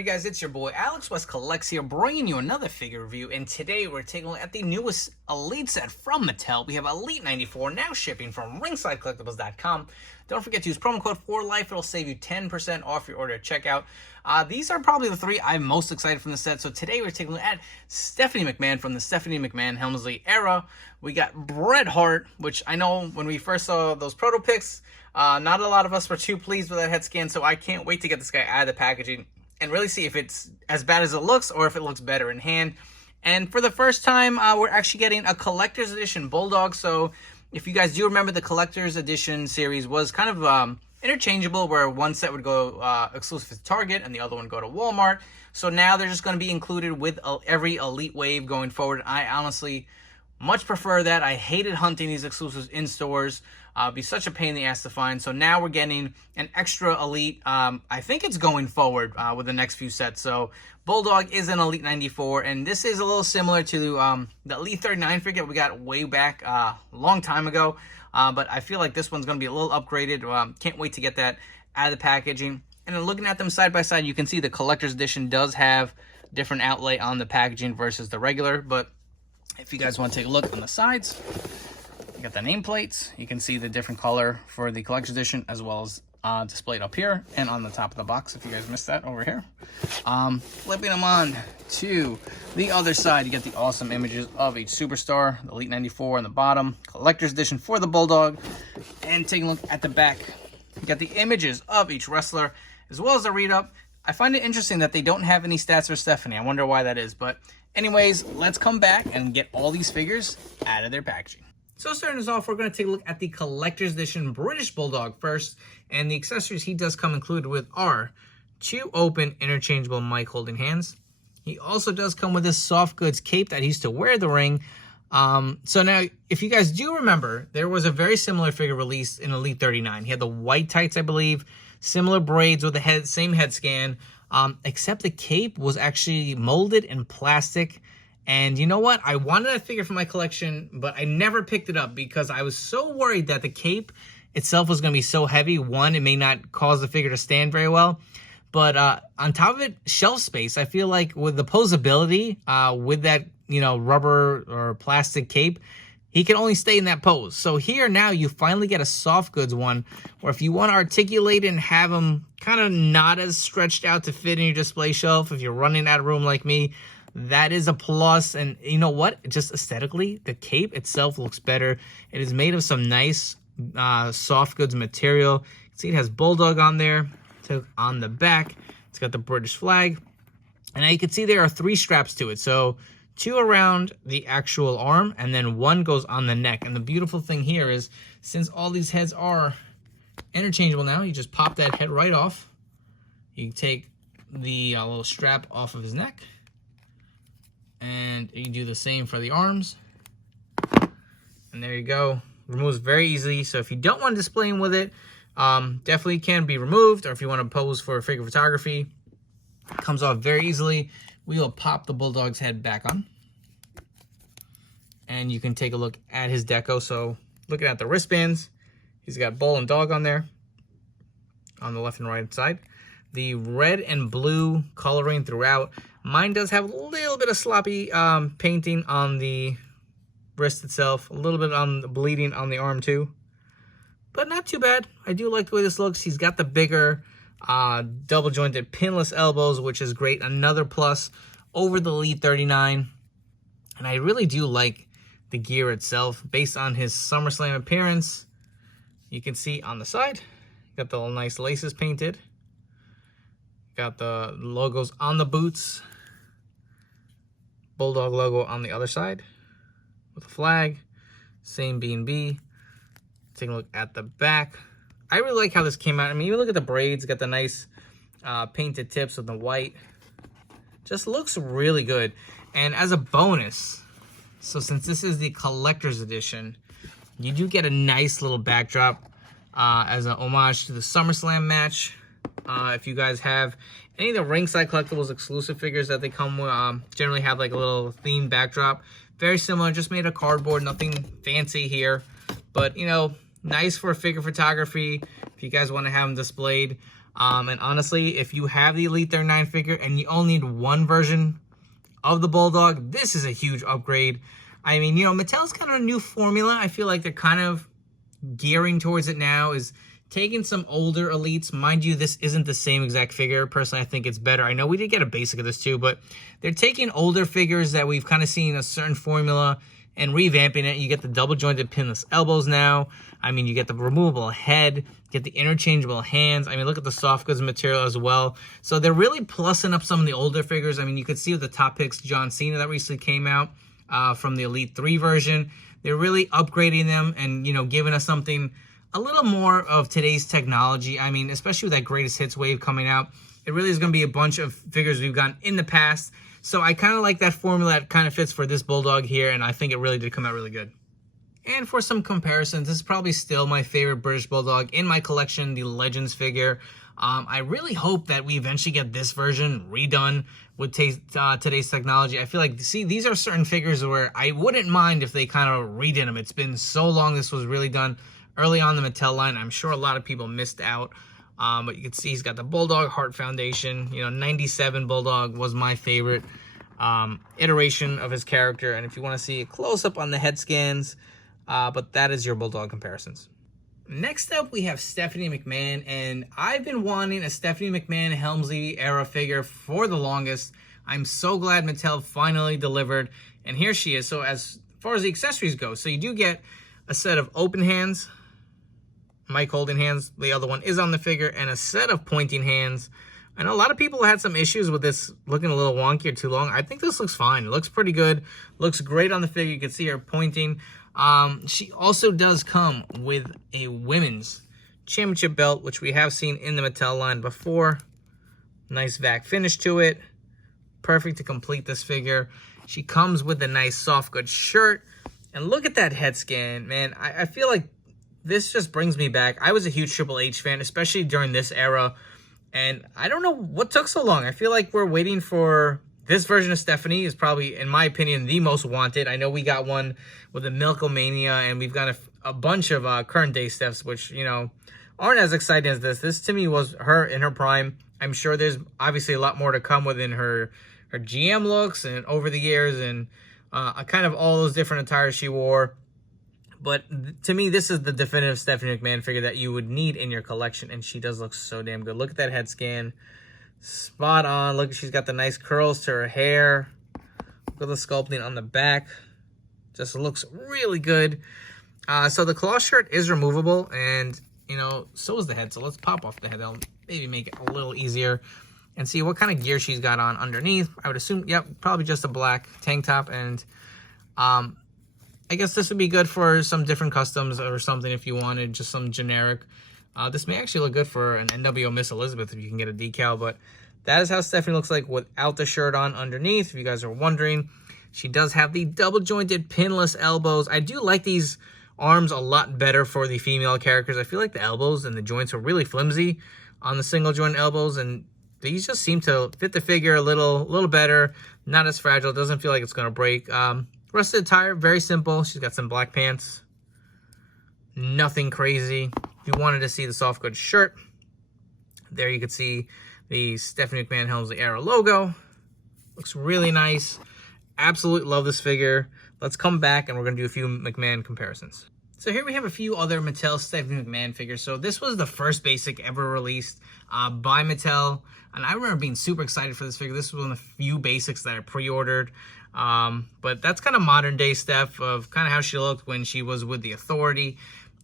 you guys? It's your boy Alex West Collects here, bringing you another figure review. And today we're taking a look at the newest Elite set from Mattel. We have Elite 94 now shipping from ringsidecollectibles.com. Don't forget to use promo code FORLIFE. It'll save you 10% off your order at checkout. These are probably the three I'm most excited from the set. So today we're taking a look at Stephanie McMahon from the Stephanie McMahon Helmsley era. We got Bret Hart, which I know when we first saw those proto pics, not a lot of us were too pleased with that head scan, so I can't wait to get this guy out of the packaging and really see if it's as bad as it looks or if it looks better in hand. And for the first time, we're actually getting a collector's edition Bulldog. So if you guys do remember, the collector's edition series was kind of interchangeable, where one set would go exclusive to Target and the other one go to Walmart. So now they're just going to be included with every Elite wave going forward. I honestly much prefer that. I hated hunting these exclusives in stores. It'd be such a pain in the ass to find. So now we're getting an extra Elite. I think it's going forward with the next few sets. So Bulldog is an Elite 94, and this is a little similar to the Elite 39 figure we got way back a long time ago. But I feel like this one's going to be a little upgraded. Can't wait to get that out of the packaging. And then looking at them side by side, you can see the collector's edition does have different outlay on the packaging versus the regular. But if you guys want to take a look on the sides, you got the nameplates. You can see the different color for the collector's edition, as well as displayed up here and on the top of the box, if you guys missed that over here. Flipping them on to the other side, you get the awesome images of each superstar, the Elite 94 on the bottom, collector's edition for the Bulldog. And taking a look at the back, you got the images of each wrestler, as well as the read-up. I find it interesting that they don't have any stats for Stephanie. I wonder why that is. But anyways, let's come back and get all these figures out of their packaging. So starting us off, we're going to take a look at the collector's edition British Bulldog first. And the accessories he does come included with are 2 open interchangeable mic holding hands. He also does come with this soft goods cape that he used to wear the ring. So now, if you guys do remember, there was a very similar figure released in Elite 39. He had the white tights, I believe, similar braids with the same head scan, except the cape was actually molded in plastic. And you know what? I wanted that figure for my collection, but I never picked it up because I was so worried that the cape itself was going to be so heavy. One, it may not cause the figure to stand very well. But on top of it, shelf space. I feel like with the posability, with that, rubber or plastic cape, he can only stay in that pose. So here now you finally get a soft goods one, where if you want to articulate it and have him kind of not as stretched out to fit in your display shelf, if you're running out of room like me, that is a plus. And you know what? Just aesthetically, the cape itself looks better. It is made of some nice soft goods material. You can see it has Bulldog on there. So on the back, it's got the British flag. And now you can see there are 3 straps to it. So 2 around the actual arm, and then 1 goes on the neck. And the beautiful thing here is, since all these heads are interchangeable now, you just pop that head right off. You take the little strap off of his neck, and you do the same for the arms. And there you go. Removes very easily. So if you don't want to display him with it, definitely can be removed. Or if you want to pose for figure photography, it comes off very easily. We will pop the Bulldog's head back on. And you can take a look at his deco. So looking at the wristbands, he's got Bull and Dog on there on the left and right side. The red and blue coloring throughout. Mine does have a little bit of sloppy painting on the wrist itself. A little bit on the bleeding on the arm too. But not too bad. I do like the way this looks. He's got the bigger double jointed pinless elbows, which is great. Another plus over the Elite 39. And I really do like the gear itself based on his SummerSlam appearance. You can see on the side, got the little nice laces painted. Got the logos on the boots. Bulldog logo on the other side with a flag. Same B&B. Taking a look at the back. I really like how this came out. I mean, you look at the braids. Got the nice painted tips with the white. Just looks really good. And as a bonus, so since this is the collector's edition, you do get a nice little backdrop as an homage to the SummerSlam match. If you guys have any of the Ringside Collectibles exclusive figures that they come with, generally have like a little themed backdrop. Very similar, just made of cardboard, nothing fancy here. But, Nice for figure photography if you guys want to have them displayed. And honestly, if you have the Elite 39 figure and you only need one version of the Bulldog, this is a huge upgrade. I mean, you know, Mattel's kind of a new formula. I feel like they're kind of gearing towards it now, is taking some older Elites. Mind you, this isn't the same exact figure. Personally, I think it's better. I know we did get a basic of this too, but they're taking older figures that we've kind of seen a certain formula and revamping it. You get the double jointed pinless elbows now. I mean, you get the removable head, get the interchangeable hands. I mean, look at the soft goods material as well. So they're really plussing up some of the older figures. I mean, you could see with the top picks, John Cena that recently came out from the Elite 3 version. They're really upgrading them and, you know, giving us something a little more of today's technology. I mean, especially with that greatest hits wave coming out, it really is going to be a bunch of figures we've gotten in the past. So I kind of like that formula that kind of fits for this Bulldog here, and I think it really did come out really good. And for some comparisons, this is probably still my favorite British Bulldog in my collection, the Legends figure. I really hope that we eventually get this version redone with today's technology. I feel like, see, these are certain figures where I wouldn't mind if they kind of redid them. It's been so long this was really done early on the Mattel line. I'm sure a lot of people missed out. But you can see he's got the Bulldog Heart Foundation. You know, 97 Bulldog was my favorite iteration of his character. And if you want to see a close-up on the head scans, but that is your Bulldog comparisons. Next up, we have Stephanie McMahon, and I've been wanting a Stephanie McMahon Helmsley era figure for the longest. I'm so glad Mattel finally delivered, and here she is. So as far as the accessories go, so you do get a set of open hands, Mike holding hands, the other one is on the figure, and a set of pointing hands. I know a lot of people had some issues with this looking a little wonky or too long. I think this looks fine. It looks pretty good. Looks great on the figure. You can see her pointing. She also does come with a women's championship belt, which we have seen in the Mattel line before. Nice vac finish to it. Perfect to complete this figure. She comes with a nice soft goods shirt. And look at that head scan, man. I feel like this just brings me back. I was a huge Triple H fan, especially during this era. And I don't know what took so long. I feel like we're waiting for... This version of Stephanie is probably, in my opinion, the most wanted. I know we got one with the Milkomania, and we've got a bunch of current day Stephs, which, you know, aren't as exciting as this. This, to me, was her in her prime. I'm sure there's obviously a lot more to come within her GM looks and over the years, and kind of all those different attires she wore. But to me, this is the definitive Stephanie McMahon figure that you would need in your collection, and she does look so damn good. Look at that head scan. Spot on. Look, she's got the nice curls to her hair. Look at the sculpting on the back. Just looks really good. So the cloth shirt is removable, and, you know, so is the head. So let's pop off the head. That'll maybe make it a little easier. And see what kind of gear she's got on underneath. I would assume, yep, probably just a black tank top. And I guess this would be good for some different customs or something if you wanted just some generic. This may actually look good for an NWO Miss Elizabeth if you can get a decal, but that is how Stephanie looks like without the shirt on underneath. If you guys are wondering, she does have the double jointed pinless elbows. I do like these arms a lot better for the female characters. I feel like the elbows and the joints are really flimsy on the single joint elbows, and these just seem to fit the figure a little better. Not as fragile. It doesn't feel like it's going to break. Rest of the attire, very simple. She's got some black pants. Nothing crazy. If you wanted to see the soft goods shirt, there you could see the Stephanie McMahon Helmsley era logo. Looks really nice. Absolutely love this figure. Let's come back and we're going to do a few McMahon comparisons. So here we have a few other Mattel Stephanie McMahon figures. So this was the first basic ever released by Mattel. And I remember being super excited for this figure. This was one of the few basics that I pre-ordered. But that's kind of modern day Steph of kind of how she looked when she was with the Authority.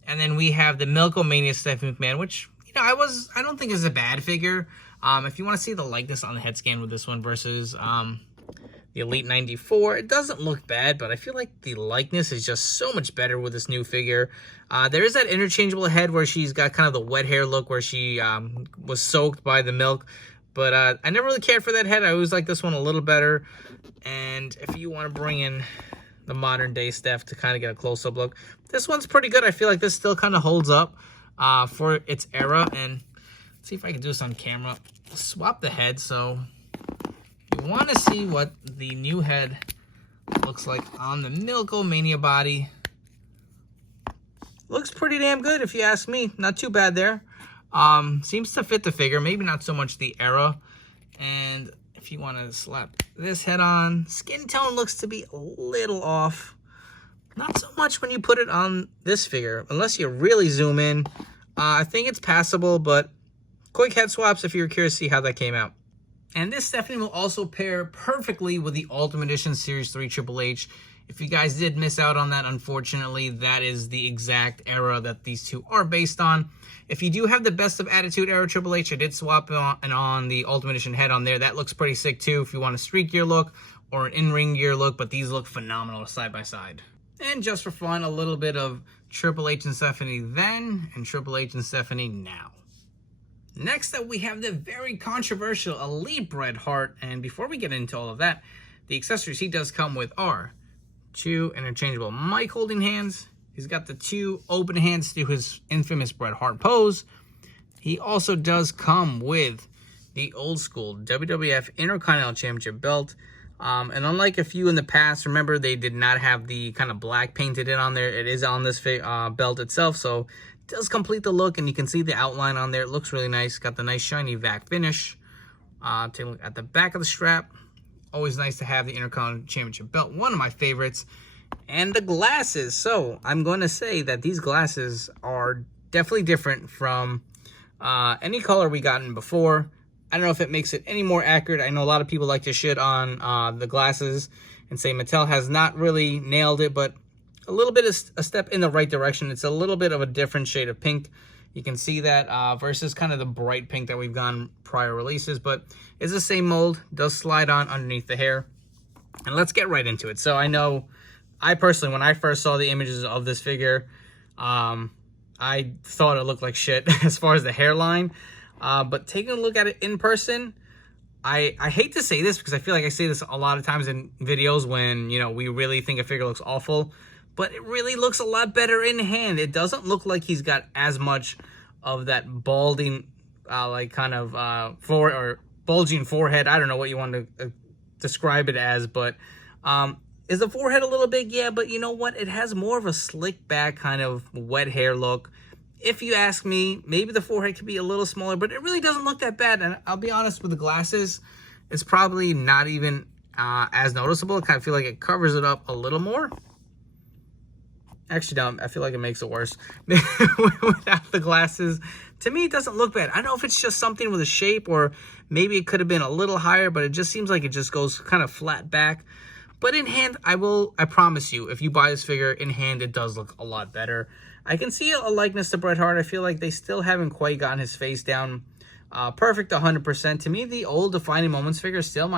And then we have the Milkomania Stephanie McMahon, which, you know, I don't think is a bad figure. If you want to see the likeness on the head scan with this one versus the Elite 94, it doesn't look bad, but I feel like the likeness is just so much better with this new figure. There is that interchangeable head where she's got kind of the wet hair look where she was soaked by the milk. But I never really cared for that head. I always like this one a little better. And if you want to bring in the modern day Steph to kind of get a close-up look, this one's pretty good. I feel like this still kind of holds up for its era. And let's see if I can do this on camera. Swap the head. So you want to see what the new head looks like on the Milkomania body. Looks pretty damn good if you ask me. Not too bad there. Seems to fit the figure. Maybe not so much the era. And if you want to slap this head on, skin tone looks to be a little off. Not so much when you put it on this figure. Unless you really zoom in. I think it's passable, but quick head swaps if you're curious to see how that came out. And this definitely will also pair perfectly with the Ultimate Edition Series 3 Triple H. If you guys did miss out on that, unfortunately, that is the exact era that these two are based on. If you do have the Best of Attitude era Triple H, I did swap on the Ultimate Edition head on there. That looks pretty sick too if you want a street gear look or an in-ring gear look, but these look phenomenal side by side. And just for fun, a little bit of Triple H and Stephanie then and Triple H and Stephanie now. Next up, we have the very controversial Elite Bret Hart. And before we get into all of that, the accessories he does come with are 2 interchangeable mic holding hands. He's got the 2 open hands to his infamous Bret Hart pose. He also does come with the old school WWF Intercontinental Championship belt. And unlike a few in the past, remember they did not have the kind of black painted in on there. It is on this belt itself, so it does complete the look, and you can see the outline on there. It looks really nice. Got the nice shiny vac finish. Take a look at the back of the strap. Always nice to have the Intercontinental Championship belt. One of my favorites. And the glasses. So I'm going to say that these glasses are definitely different from any color we gotten before. I don't know if it makes it any more accurate. I know a lot of people like to shit on the glasses and say Mattel has not really nailed it, but a little bit of a step in the right direction. It's a little bit of a different shade of pink. You can see that versus kind of the bright pink that we've gone prior releases, but it's the same mold. Does slide on underneath the hair. And let's get right into it. So I know I personally, when I first saw the images of this figure, I thought it looked like shit as far as the hairline. But taking a look at it in person, I hate to say this because I feel like I say this a lot of times in videos when, you know, we really think a figure looks awful. But it really looks a lot better in hand. It doesn't look like he's got as much of that balding, like kind of or bulging forehead. I don't know what you want to describe it as, but is the forehead a little big? Yeah, but you know what? It has more of a slick back kind of wet hair look. If you ask me, maybe the forehead could be a little smaller, but it really doesn't look that bad. And I'll be honest, with the glasses, it's probably not even as noticeable. I kind of feel like it covers it up a little more. Actually, no, I feel like it makes it worse without the glasses. To me, it doesn't look bad. I don't know if it's just something with the shape, or maybe it could have been a little higher, but it just seems like it just goes kind of flat back. But in hand, I promise you, if you buy this figure in hand, it does look a lot better. I can see a likeness to Bret Hart. I feel like they still haven't quite gotten his face down perfect 100%. To me, the old Defining Moments figure is still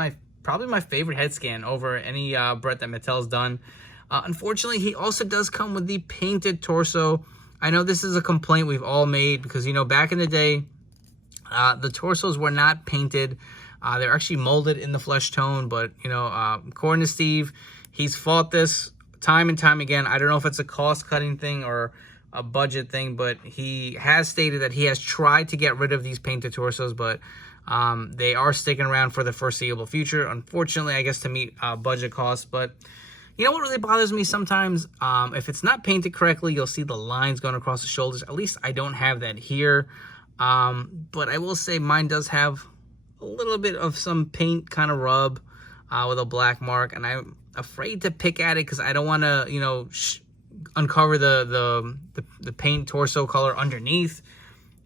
probably my favorite head scan over any Bret that Mattel's done. Unfortunately, he also does come with the painted torso. I know this is a complaint we've all made because, you know, back in the day, the torsos were not painted. They're actually molded in the flesh tone, but, you know, according to Steve, he's fought this time and time again. I don't know if it's a cost-cutting thing or a budget thing, but he has stated that he has tried to get rid of these painted torsos, but they are sticking around for the foreseeable future. Unfortunately, I guess to meet budget costs, but you know what really bothers me sometimes? If it's not painted correctly, you'll see the lines going across the shoulders. At least I don't have that here. But I will say mine does have a little bit of some paint kind of rub with a black mark. And I'm afraid to pick at it because I don't want to, you know, uncover the paint torso color underneath.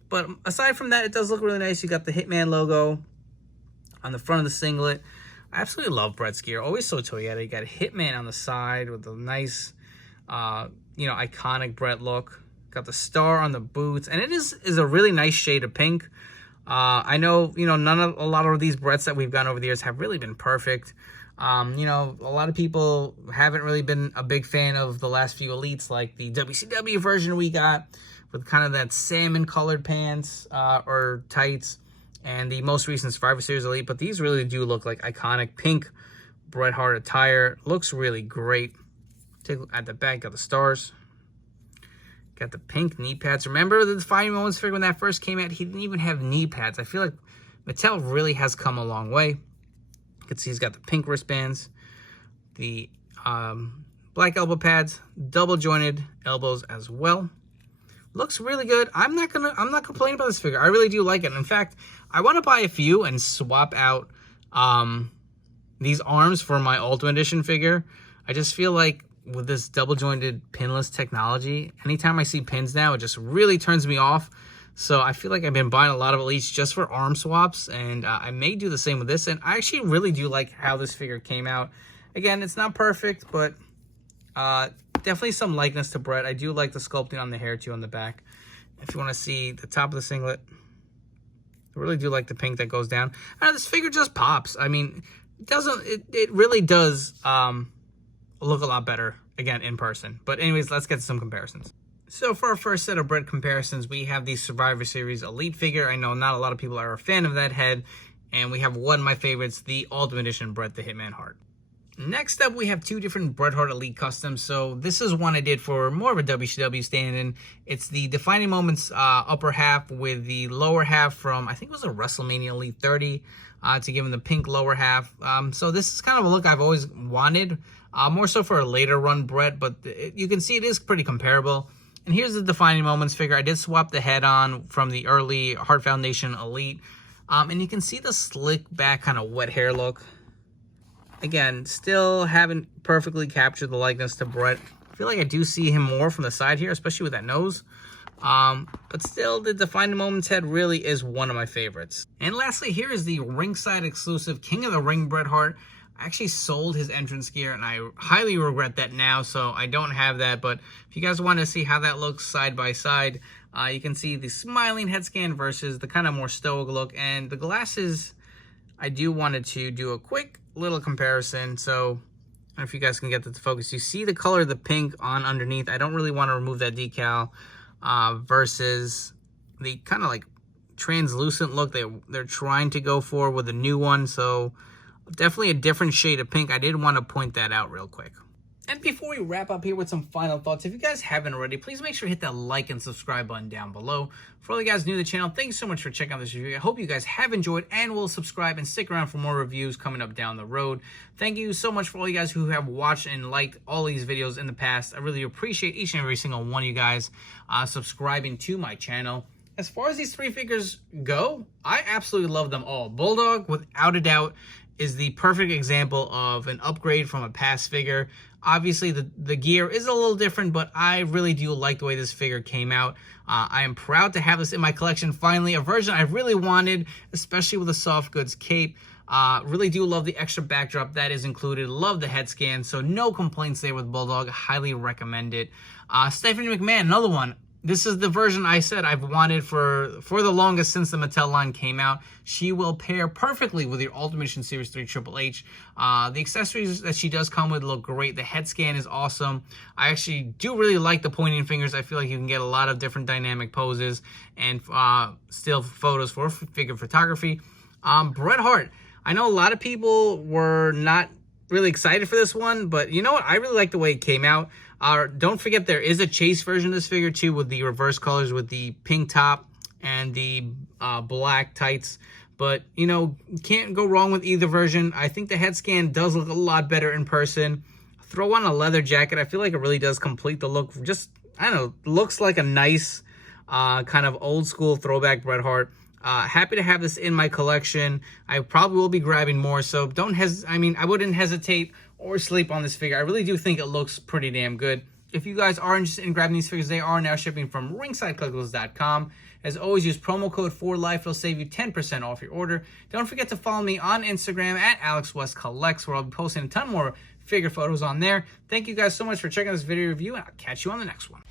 But aside from that, it does look really nice. You got the Hitman logo on the front of the singlet. I absolutely love Bret's gear. Always so Toyota. You got Hitman on the side with a nice, you know, iconic Bret look. Got the star on the boots, and it is a really nice shade of pink. I know, you know, a lot of these Brets that we've gotten over the years have really been perfect. You know, a lot of people haven't really been a big fan of the last few Elites, like the WCW version we got with kind of that salmon colored pants or tights, and the most recent Survivor Series Elite, but these really do look like iconic pink Bret Hart attire. Looks really great. Take a look at the back, got the stars. Got the pink knee pads. Remember the Defining Moments figure when that first came out? He didn't even have knee pads. I feel like Mattel really has come a long way. You can see he's got the pink wristbands, the black elbow pads, double jointed elbows as well. Looks really good. I'm not complaining about this figure. I really do like it. In fact, I want to buy a few and swap out these arms for my Ultimate Edition figure. I just feel like with this double jointed pinless technology, anytime I see pins now, it just really turns me off. So I feel like I've been buying a lot of Elites just for arm swaps, and I may do the same with this. And I actually really do like how this figure came out. Again, it's not perfect, but definitely some likeness to Bret. I do like the sculpting on the hair too on the back. If you want to see the top of the singlet, I really do like the pink that goes down. This figure just pops. I mean, it really does look a lot better, again, in person. But anyways, let's get to some comparisons. So for our first set of Bret comparisons, we have the Survivor Series Elite figure. I know not a lot of people are a fan of that head. And we have one of my favorites, the Ultimate Edition Bret the Hitman Hart. Next up, we have two different Bret Hart Elite customs. So this is one I did for more of a WCW stand-in. It's the Defining Moments upper half with the lower half from, I think it was a WrestleMania Elite 30, to give him the pink lower half. So this is kind of a look I've always wanted, more so for a later run Bret, but you can see it is pretty comparable. And here's the Defining Moments figure. I did swap the head on from the early Hart Foundation Elite. And you can see the slick back kind of wet hair look. Again, still haven't perfectly captured the likeness to Bret. I feel like I do see him more from the side here, especially with that nose. But still, the Defining Moments head really is one of my favorites. And lastly, here is the ringside exclusive King of the Ring Bret Hart. I actually sold his entrance gear, and I highly regret that now, so I don't have that. But if you guys want to see how that looks side by side, you can see the smiling head scan versus the kind of more stoic look. And the glasses, I do wanted to do a quick little comparison. So I don't know if you guys can get that to focus. You see the color of the pink on underneath. I don't really want to remove that decal versus the kind of like translucent look they're trying to go for with the new one. So definitely a different shade of pink. I did want to point that out real quick. And before we wrap up here with some final thoughts, if you guys haven't already, please make sure to hit that like and subscribe button down below. For all you guys new to the channel, thank you so much for checking out this review. I hope you guys have enjoyed and will subscribe and stick around for more reviews coming up down the road. Thank you so much for all you guys who have watched and liked all these videos in the past. I really appreciate each and every single one of you guys subscribing to my channel. As far as these three figures go, I absolutely love them all. Bulldog, without a doubt, is the perfect example of an upgrade from a past figure. Obviously, the gear is a little different, but I really do like the way this figure came out. I am proud to have this in my collection. Finally, a version I really wanted, especially with a soft goods cape. Really do love the extra backdrop that is included. Love the head scan, so no complaints there with Bulldog. Highly recommend it. Stephanie McMahon, another one. This is the version I said I've wanted for the longest since the Mattel line came out. She will pair perfectly with your Ultimate Edition Series 3 Triple H. The accessories that she does come with look great. The head scan is awesome. I actually do really like the pointing fingers. I feel like you can get a lot of different dynamic poses and still photos for figure photography. Bret Hart. I know a lot of people were not really excited for this one, but you know what? I really like the way it came out. Don't forget there is a chase version of this figure too with the reverse colors with the pink top and the black tights. But, you know, can't go wrong with either version. I think the head scan does look a lot better in person. Throw on a leather jacket. I feel like it really does complete the look. Just, I don't know, looks like a nice kind of old school throwback Bret Hart. Happy to have this in my collection. I probably will be grabbing more, so I wouldn't hesitate or sleep on this figure. I really do think it looks pretty damn good. If you guys are interested in grabbing these figures, they are now shipping from ringsidecollectibles.com. As always, use promo code 4LIFE. It'll save you 10% off your order. Don't forget to follow me on Instagram at AlexWestCollects, where I'll be posting a ton more figure photos on there. Thank you guys so much for checking this video review, and I'll catch you on the next one.